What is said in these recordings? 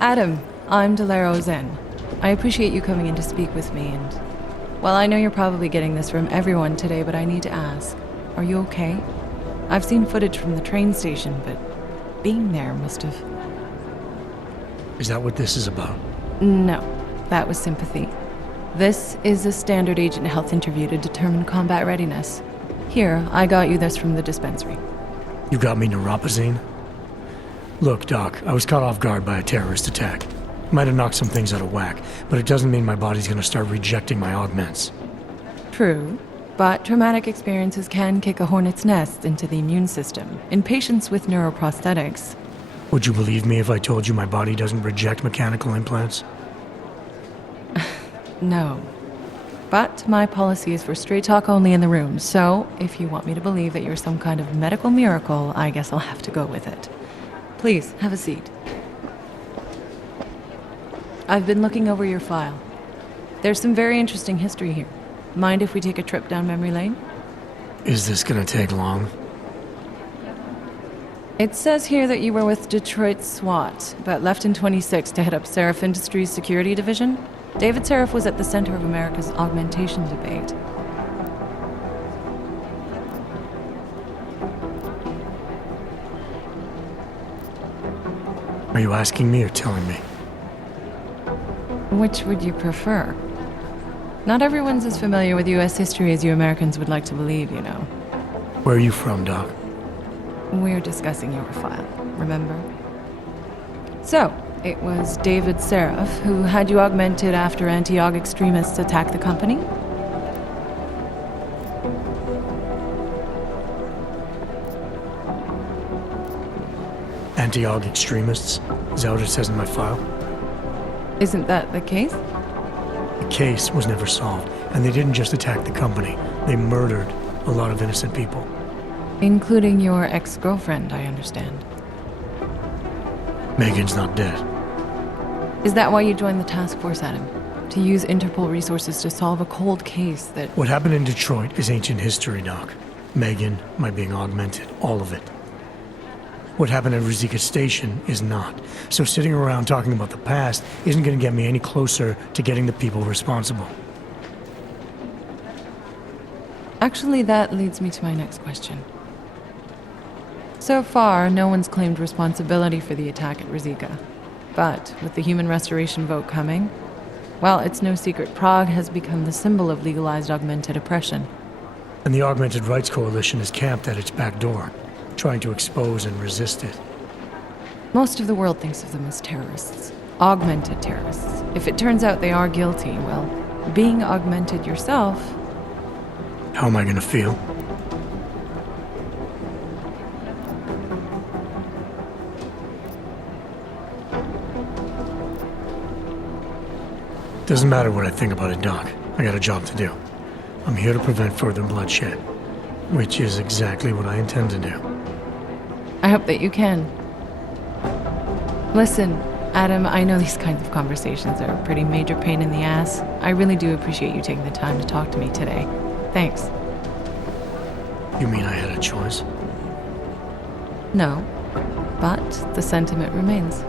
Adam, I'm Delaro Zen. I appreciate you coming in to speak with me, and... Well, I know you're probably getting this from everyone today, but I need to ask. Are you okay? I've seen footage from the train station, but being there must have... Is that what this is about? No, that was sympathy. This is a standard agent health interview to determine combat readiness. Here, I got you this from the dispensary. You got me neuropazine? Look, Doc, I was caught off guard by a terrorist attack. Might have knocked some things out of whack, but it doesn't mean my body's gonna start rejecting my augments. True, but traumatic experiences can kick a hornet's nest into the immune system. In patients with neuroprosthetics... Would you believe me if I told you my body doesn't reject mechanical implants? No. But my policy is for straight talk only in the room, so if you want me to believe that you're some kind of medical miracle, I guess I'll have to go with it. Please, have a seat. I've been looking over your file. There's some very interesting history here. Mind if we take a trip down memory lane? Is this gonna take long? It says here that you were with Detroit SWAT, but left in 26 to head up Seraph Industries' security division. David Seraph was at the center of America's augmentation debate. Are you asking me or telling me? Which would you prefer? Not everyone's as familiar with U.S. history as you Americans would like to believe, you know. Where are you from, Doc? We're discussing your file, remember? So, it was David Seraph who had you augmented after anti-aug extremists attacked the company? Anti-aug extremists? Is that what it says in my file? Isn't that the case? The case was never solved, and they didn't just attack the company. They murdered a lot of innocent people. Including your ex-girlfriend, I understand. Megan's not dead. Is that why you joined the task force, Adam? To use Interpol resources to solve a cold case that... What happened in Detroit is ancient history, Doc. Megan, my being augmented, all of it. What happened at Rizika Station is not. So sitting around talking about the past isn't going to get me any closer to getting the people responsible. Actually, that leads me to my next question. So far, no one's claimed responsibility for the attack at Rizika. But with the human restoration vote coming, well, it's no secret Prague has become the symbol of legalized augmented oppression. And the Augmented Rights Coalition is camped at its back door, trying to expose and resist it. Most of the world thinks of them as terrorists. Augmented terrorists. If it turns out they are guilty, well, being augmented yourself... How am I gonna feel? Doesn't matter what I think about it, Doc. I got a job to do. I'm here to prevent further bloodshed, which is exactly what I intend to do. I hope that you can. Listen, Adam, I know these kinds of conversations are a pretty major pain in the ass. I really do appreciate you taking the time to talk to me today. Thanks. You mean I had a choice? No, but the sentiment remains.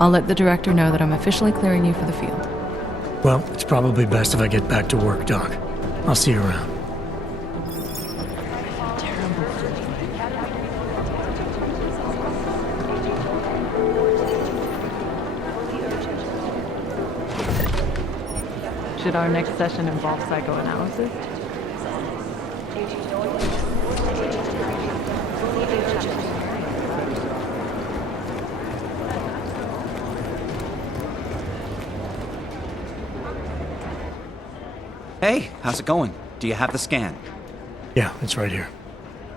I'll let the director know that I'm officially clearing you for the field. Well, it's probably best if I get back to work, Doc. I'll see you around. Should our next session involve psychoanalysis? Hey, how's it going? Do you have the scan? Yeah, it's right here.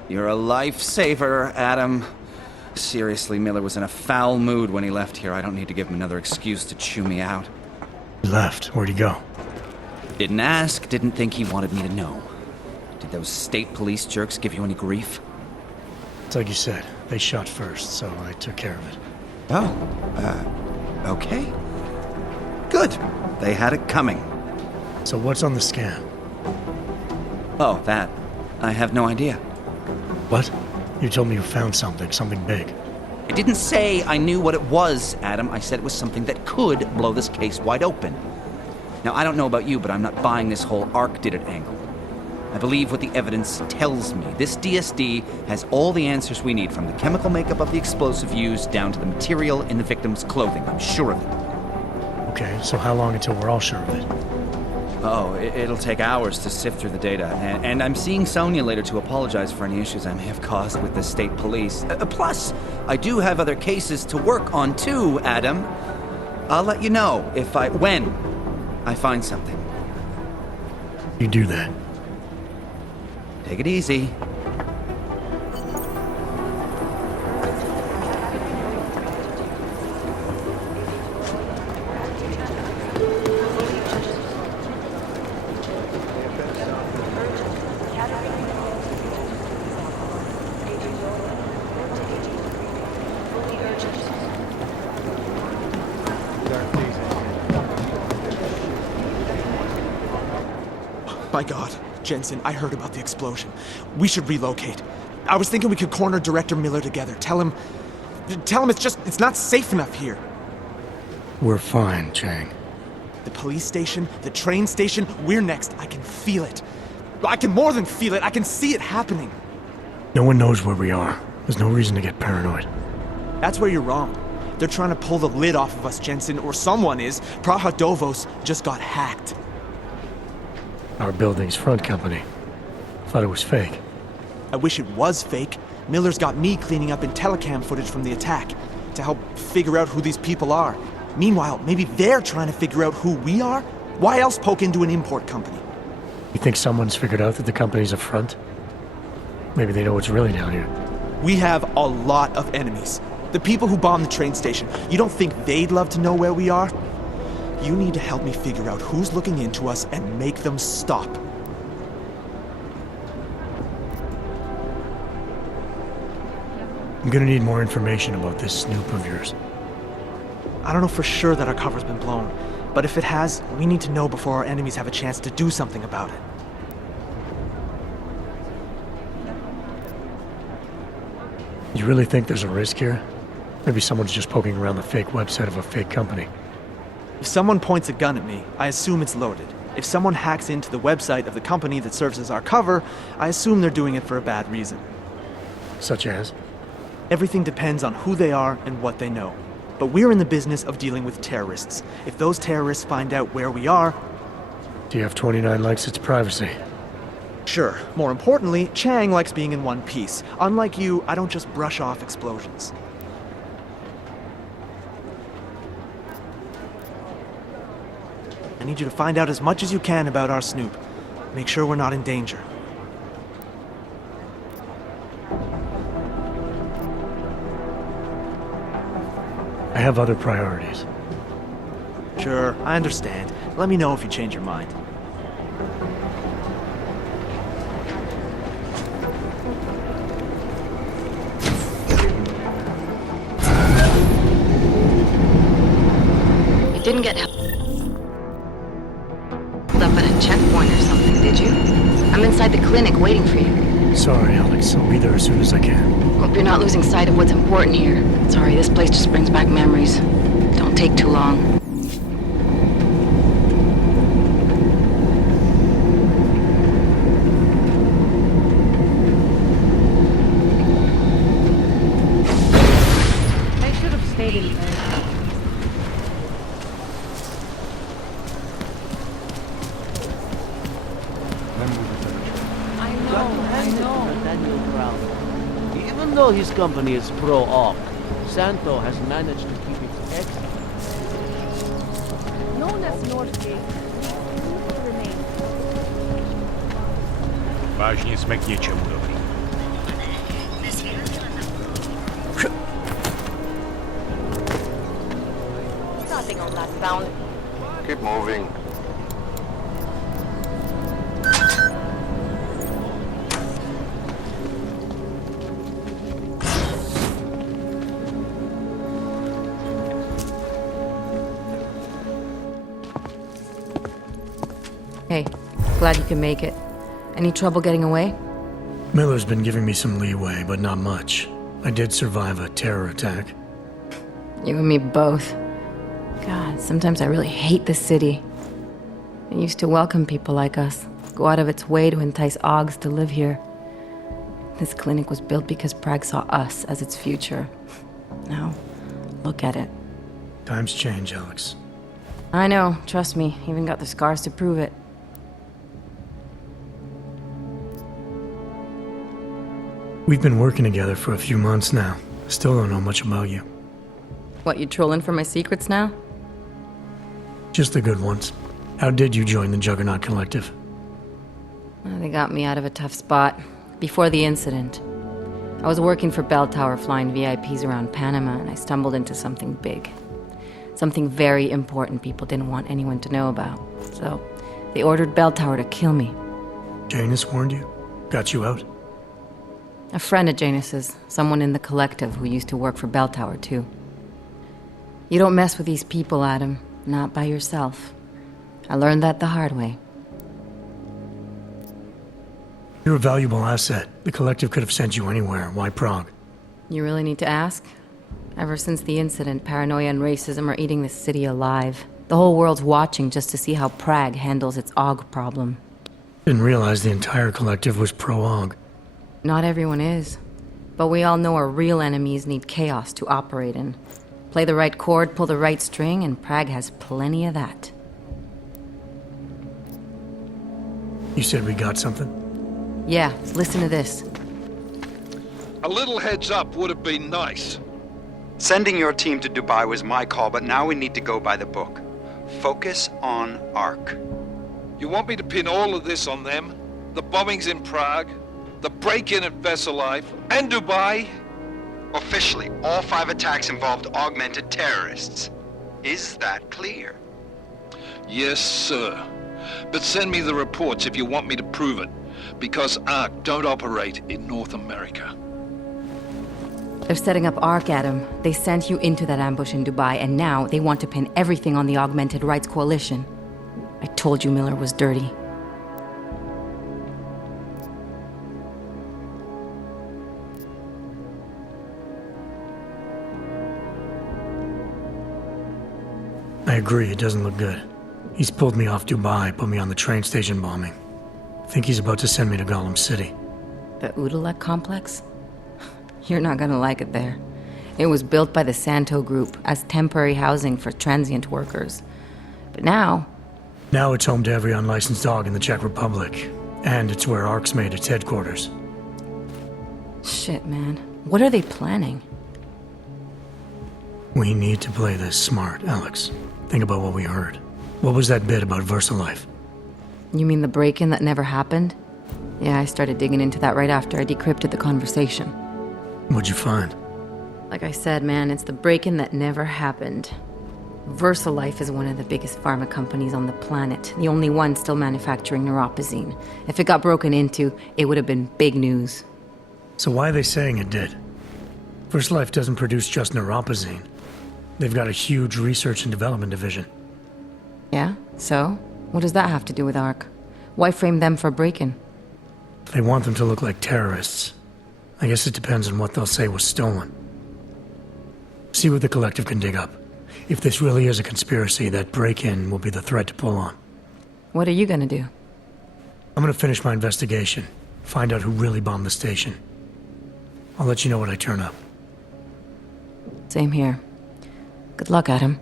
You're a lifesaver, Adam. Seriously, Miller was in a foul mood when he left here. I don't need to give him another excuse to chew me out. He left. Where'd he go? Didn't ask, didn't think he wanted me to know. Did those state police jerks give you any grief? It's like you said. They shot first, so I took care of it. Oh, okay. Good. They had it coming. So what's on the scan? Oh, that. I have no idea. What? You told me you found something big. I didn't say I knew what it was, Adam. I said it was something that could blow this case wide open. Now, I don't know about you, but I'm not buying this whole Ark did it angle. I believe what the evidence tells me. This DSD has all the answers we need, from the chemical makeup of the explosive used down to the material in the victim's clothing. I'm sure of it. Okay, so how long until we're all sure of it? Oh, it'll take hours to sift through the data, and I'm seeing Sonia later to apologize for any issues I may have caused with the state police. Plus, I do have other cases to work on too, Adam. I'll let you know when I find something. You do that. Take it easy. My God, Jensen, I heard about the explosion. We should relocate. I was thinking we could corner Director Miller together. Tell him it's not safe enough here. We're fine, Chang. The police station, the train station, we're next. I can feel it. I can more than feel it. I can see it happening. No one knows where we are. There's no reason to get paranoid. That's where you're wrong. They're trying to pull the lid off of us, Jensen, or someone is. Praha Dovos just got hacked. Our building's front company. Thought it was fake. I wish it was fake. Miller's got me cleaning up telecam footage from the attack to help figure out who these people are. Meanwhile, maybe they're trying to figure out who we are? Why else poke into an import company? You think someone's figured out that the company's a front? Maybe they know what's really down here. We have a lot of enemies. The people who bombed the train station. You don't think they'd love to know where we are? You need to help me figure out who's looking into us and make them stop. I'm gonna need more information about this snoop of yours. I don't know for sure that our cover's been blown, but if it has, we need to know before our enemies have a chance to do something about it. You really think there's a risk here? Maybe someone's just poking around the fake website of a fake company. If someone points a gun at me, I assume it's loaded. If someone hacks into the website of the company that serves as our cover, I assume they're doing it for a bad reason. Such as? Everything depends on who they are and what they know. But we're in the business of dealing with terrorists. If those terrorists find out where we are... TF-29 likes its privacy. Sure. More importantly, Chang likes being in one piece. Unlike you, I don't just brush off explosions. I need you to find out as much as you can about our Snoop. Make sure we're not in danger. I have other priorities. Sure, I understand. Let me know if you change your mind. You didn't get held up at a checkpoint or something, did you? I'm inside the clinic waiting for you. Sorry, Alex. I'll be there as soon as I can. Hope you're not losing sight of what's important here. Sorry, this place just brings back memories. Don't take too long. I should have stayed in bed. I know. Daniel Brown. Even though his company is pro-Ark, Santo has managed to keep its excellent. Known as Northgate, remain. Vážně jsme k něčemu dobrý. Nothing on that bound. Keep moving. Hey, glad you can make it. Any trouble getting away? Miller's been giving me some leeway, but not much. I did survive a terror attack. You and me both. God, sometimes I really hate this city. It used to welcome people like us, go out of its way to entice Augs to live here. This clinic was built because Prague saw us as its future. Now, look at it. Times change, Alex. I know, trust me, even got the scars to prove it. We've been working together for a few months now. Still don't know much about you. What, you trolling for my secrets now? Just the good ones. How did you join the Juggernaut Collective? Well, they got me out of a tough spot. Before the incident, I was working for Bell Tower flying VIPs around Panama, and I stumbled into something big. Something very important people didn't want anyone to know about. So, they ordered Bell Tower to kill me. Janus warned you? Got you out? A friend of Janus's, someone in the collective who used to work for Bell Tower, too. You don't mess with these people, Adam. Not by yourself. I learned that the hard way. You're a valuable asset. The collective could have sent you anywhere. Why Prague? You really need to ask? Ever since the incident, paranoia and racism are eating this city alive. The whole world's watching just to see how Prague handles its AUG problem. Didn't realize the entire collective was pro-AUG. Not everyone is. But we all know our real enemies need chaos to operate in. Play the right chord, pull the right string, and Prague has plenty of that. You said we got something? Yeah, listen to this. A little heads up would have been nice. Sending your team to Dubai was my call, but now we need to go by the book. Focus on ARC. You want me to pin all of this on them? The bombings in Prague, the break-in at Veselov, and Dubai? Officially, all 5 attacks involved augmented terrorists. Is that clear? Yes, sir. But send me the reports if you want me to prove it, because ARC don't operate in North America. They're setting up ARC, Adam. They sent you into that ambush in Dubai, and now they want to pin everything on the Augmented Rights Coalition. I told you Miller was dirty. I agree, it doesn't look good. He's pulled me off Dubai, put me on the train station bombing. I think he's about to send me to Gollum City. The Udalek complex? You're not gonna like it there. It was built by the Santo Group as temporary housing for transient workers. But now Now it's home to every unlicensed dog in the Czech Republic. And it's where ARC's made its headquarters. shit, man. What are they planning? We need to play this smart, Alex. Think about what we heard. What was that bit about VersaLife? You mean the break-in that never happened? Yeah, I started digging into that right after I decrypted the conversation. What'd you find? Like I said, man, it's the break-in that never happened. VersaLife is one of the biggest pharma companies on the planet, the only one still manufacturing neuropozyne. If it got broken into, it would have been big news. So why are they saying it did? VersaLife doesn't produce just neuropozyne. They've got a huge research and development division. Yeah? So? What does that have to do with ARC? Why frame them for break-in? They want them to look like terrorists. I guess it depends on what they'll say was stolen. See what the collective can dig up. If this really is a conspiracy, that break-in will be the thread to pull on. What are you gonna do? I'm gonna finish my investigation. Find out who really bombed the station. I'll let you know when I turn up. Same here. Good luck, Adam.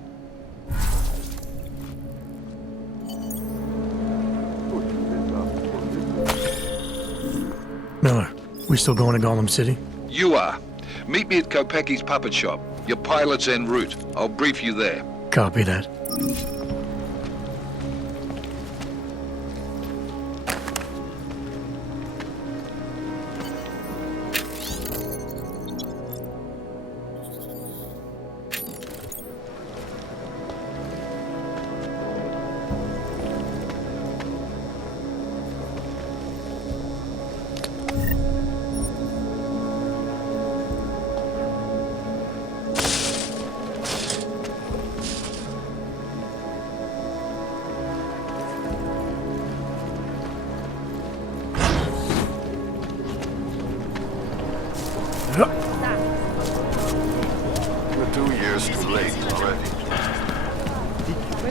Miller, we still going to Gollum City? You are. Meet me at Kopecki's puppet shop. Your pilot's en route. I'll brief you there. Copy that.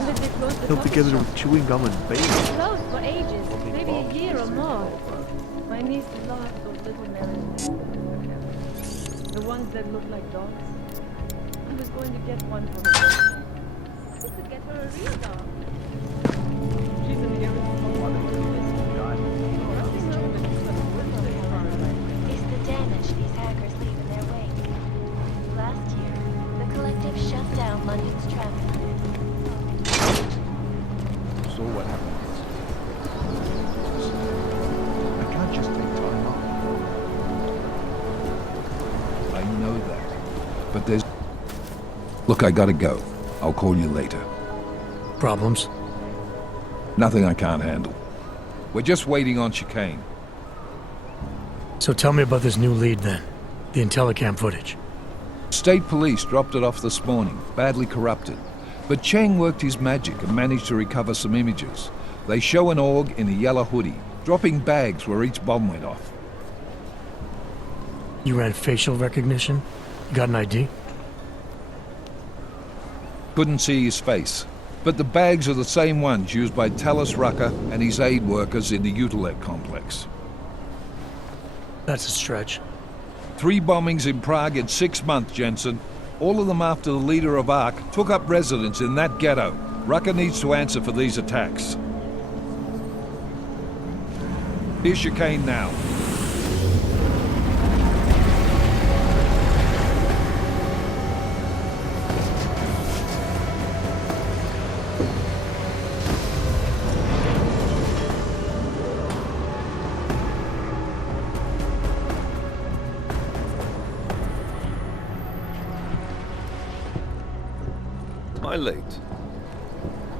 When did they close the Held coffee together shop? with chewing gum and bacon. Closed for ages, maybe a year or more. My niece loves those little melons. The ones that look like dogs. I was going to get one for her. We could get her a real dog. She's an Is the damage these hackers leave in their wake. Last year, the collective shut down London's traffic. So what happened? I can't just take time off. I know that. But there's... Look, I gotta go. I'll call you later. Problems? Nothing I can't handle. We're just waiting on chicane. So tell me about this new lead then. The Intellicam footage. State police dropped it off this morning, badly corrupted. But Cheng worked his magic and managed to recover some images. They show an AUG in a yellow hoodie, dropping bags where each bomb went off. You ran facial recognition? You got an ID? Couldn't see his face. But the bags are the same ones used by Talos Rucker and his aid workers in the Utilec complex. That's a stretch. 3 bombings in Prague in 6 months, Jensen. All of them after the leader of ARC took up residence in that ghetto. Rucker needs to answer for these attacks. Here's chicane now. Am I late?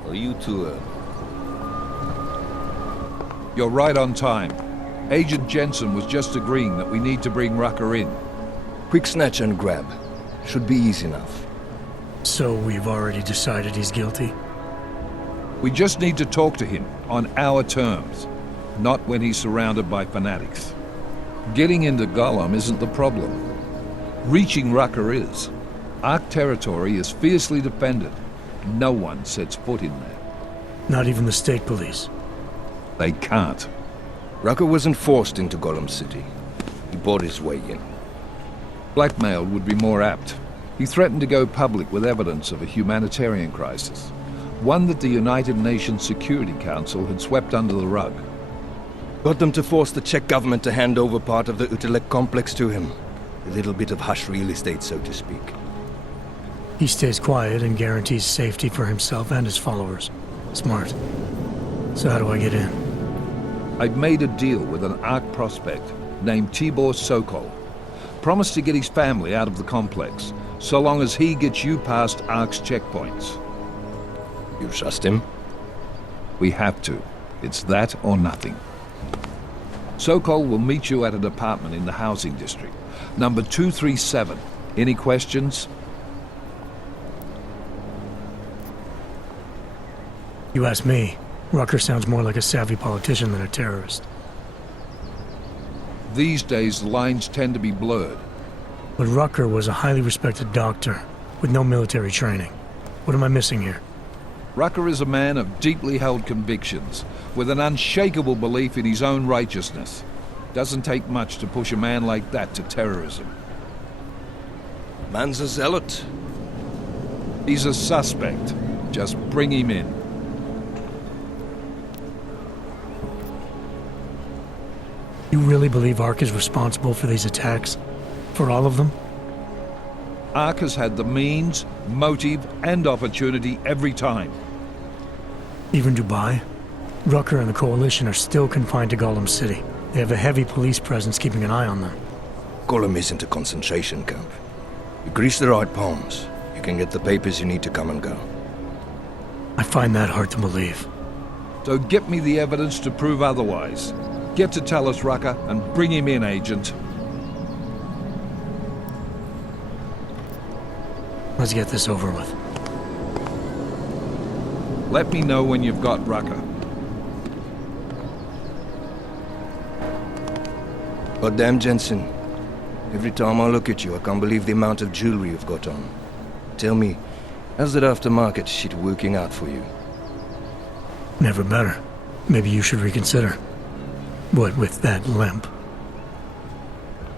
Are you too early? You're right on time. Agent Jensen was just agreeing that we need to bring Rucker in. Quick snatch and grab. Should be easy enough. So we've already decided he's guilty? We just need to talk to him on our terms, not when he's surrounded by fanatics. Getting into Gollum isn't the problem. Reaching Rucker is. ARC territory is fiercely defended. No one sets foot in there. Not even the state police? They can't. Rucker wasn't forced into Gollum City. He bought his way in. Blackmail would be more apt. He threatened to go public with evidence of a humanitarian crisis, one that the United Nations Security Council had swept under the rug. Got them to force the Czech government to hand over part of the Utilec complex to him. A little bit of hush real estate, so to speak. He stays quiet and guarantees safety for himself and his followers. Smart. So how do I get in? I've made a deal with an ARC prospect named Tibor Sokol. Promised to get his family out of the complex, so long as he gets you past ARC's checkpoints. You trust him? We have to. It's that or nothing. Sokol will meet you at an apartment in the housing district, number 237. Any questions? You ask me, Rucker sounds more like a savvy politician than a terrorist. These days, the lines tend to be blurred. But Rucker was a highly respected doctor, with no military training. What am I missing here? Rucker is a man of deeply held convictions, with an unshakable belief in his own righteousness. Doesn't take much to push a man like that to terrorism. Man's a zealot. He's a suspect. Just bring him in. You really believe ARC is responsible for these attacks? For all of them? ARC has had the means, motive, and opportunity every time. Even Dubai? Rucker and the Coalition are still confined to Gollum City. They have a heavy police presence keeping an eye on them. Gollum isn't a concentration camp. You grease the right palms, you can get the papers you need to come and go. I find that hard to believe. So get me the evidence to prove otherwise. Get to Talos Rucker and bring him in, Agent. Let's get this over with. Let me know when you've got Rucker. Goddamn, Jensen. Every time I look at you, I can't believe the amount of jewelry you've got on. Tell me, How's that aftermarket shit working out for you? Never better. Maybe you should reconsider. What with that limp?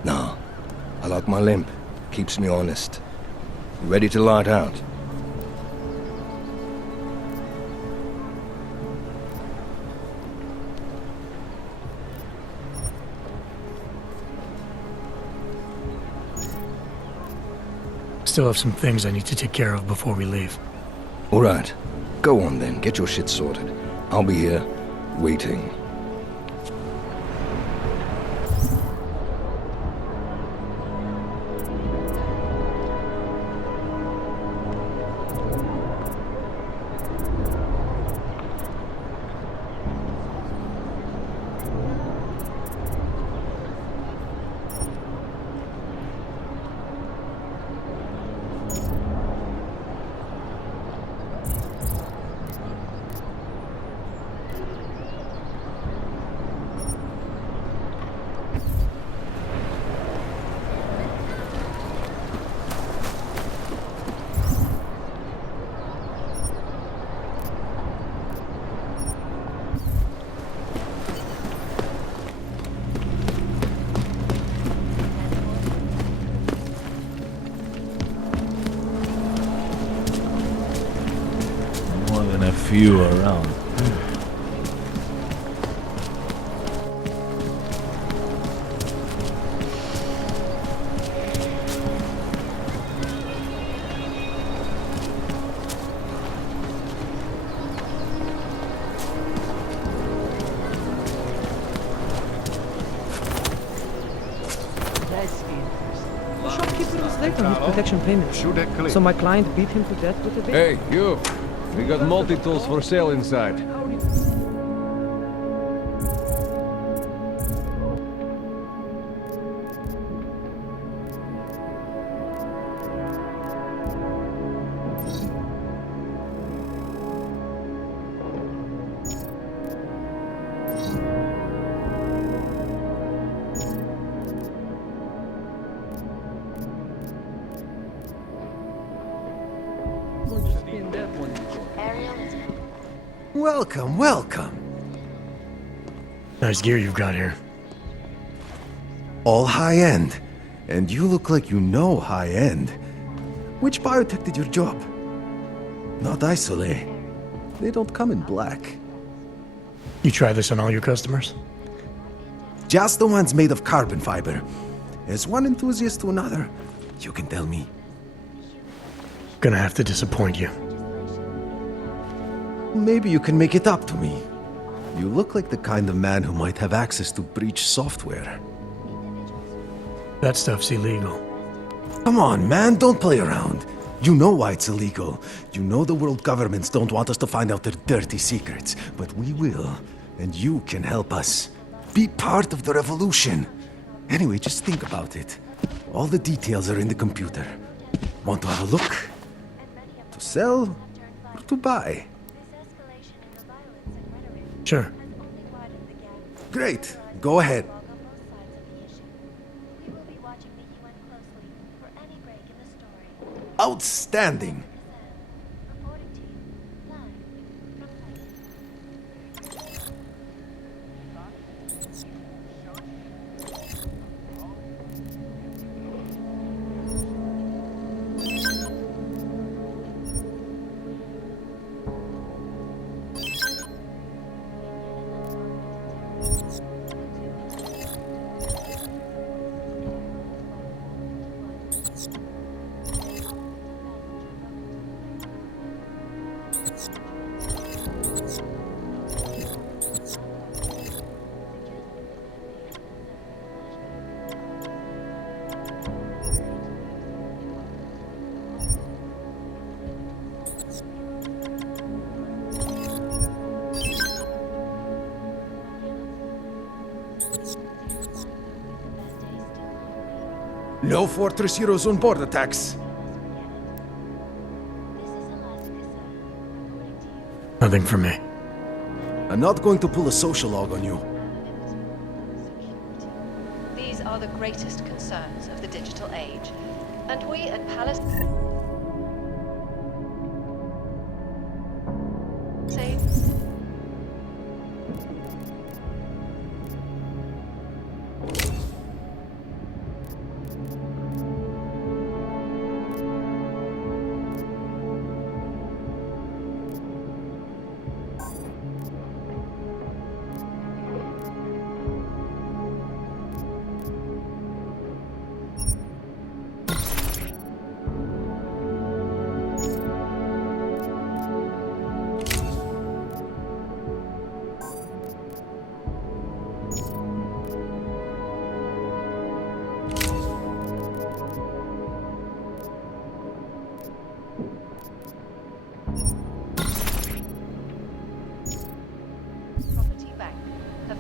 Nah. I like my limp. Keeps me honest. Ready to light out. Still have some things I need to take care of before we leave. All right. Go on then. Get your shit sorted. I'll be here, waiting. Few around. The shopkeeper was late on his protection payment, so my client beat him to death with a bit. Hey, you! We got multi-tools for sale inside. Welcome, welcome. Nice gear you've got here. All high-end. And you look like you know high-end. Which biotech did your job? Not isolate. They don't come in black. You try this on all your customers? Just the ones made of carbon fiber. As one enthusiast to another, you can tell me. Gonna have to disappoint you. Maybe you can make it up to me. You look like the kind of man who might have access to breach software. That stuff's illegal. Come on, man, don't play around. You know why it's illegal. You know the world governments don't want us to find out their dirty secrets, but we will, and you can help us. Be part of the revolution. Anyway, just think about it. All the details are in the computer. Want to have a look? To sell or to buy? Sure. Great. Go ahead. Outstanding. No Fortress heroes on board attacks. Nothing for me. I'm not going to pull a social log on you. These are the greatest concerns of the digital age. And we at Palace...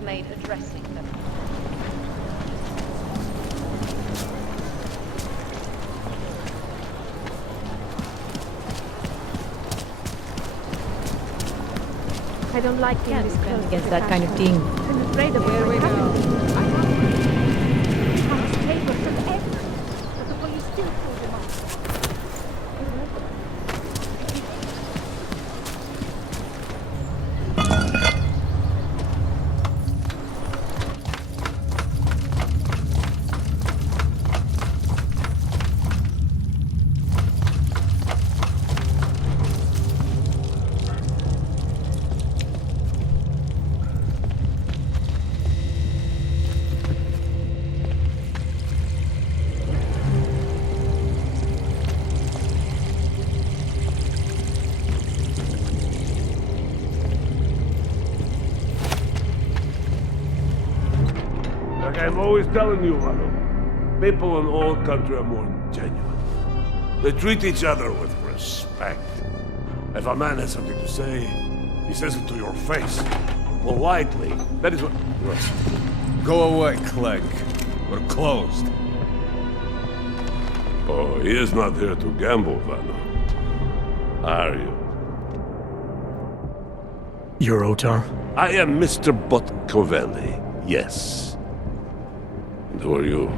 made addressing them. I don't like being this close against that kind of team. I'm afraid of where we go. Papers and everything, but the police still pull them up. Like I'm always telling you, Vano, people in old country are more genuine. They treat each other with respect. If a man has something to say, he says it to your face. Politely. That is what... Go away, Clegg. We're closed. Oh, he is not here to gamble, Vano. Are you? You're Otar? I am Mr. Botkovelli, yes. And who are you?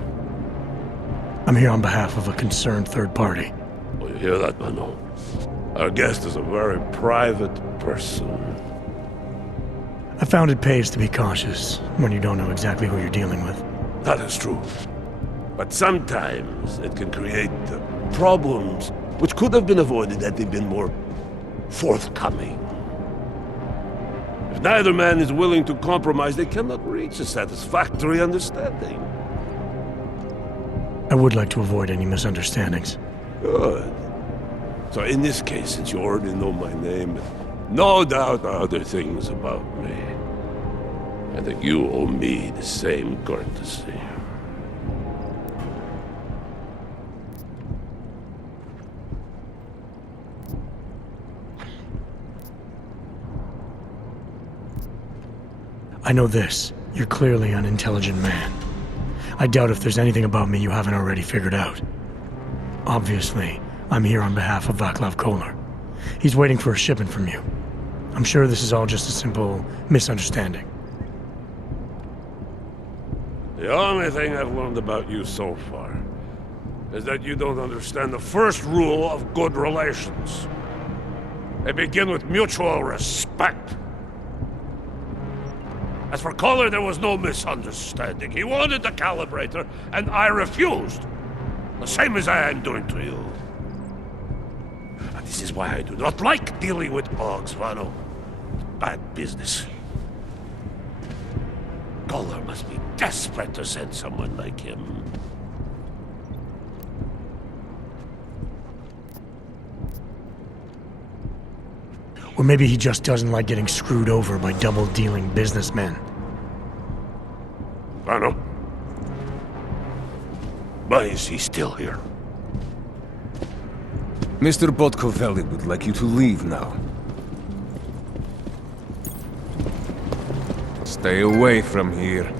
I'm here on behalf of a concerned third party. Oh, you hear that, Vano? Our guest is a very private person. I found it pays to be cautious when you don't know exactly who you're dealing with. That is true. But sometimes it can create problems which could have been avoided had they been more forthcoming. If neither man is willing to compromise, they cannot reach a satisfactory understanding. I would like to avoid any misunderstandings. Good. So in this case, since you already know my name, and no doubt other things about me, I think you owe me the same courtesy. I know this. You're clearly an intelligent man. I doubt if there's anything about me you haven't already figured out. Obviously, I'm here on behalf of Vaclav Kolar. He's waiting for a shipment from you. I'm sure this is all just a simple misunderstanding. The only thing I've learned about you so far is that you don't understand the first rule of good relations. They begin with mutual respect. As for Kolar, there was no misunderstanding. He wanted the calibrator, and I refused. The same as I am doing to you. And this is why I do not like dealing with bugs, Vano. Bad business. Kolar must be desperate to send someone like him. Or maybe he just doesn't like getting screwed over by double-dealing businessmen. Vano? Why is he still here? Mr. Botkovelli would like you to leave now. Stay away from here.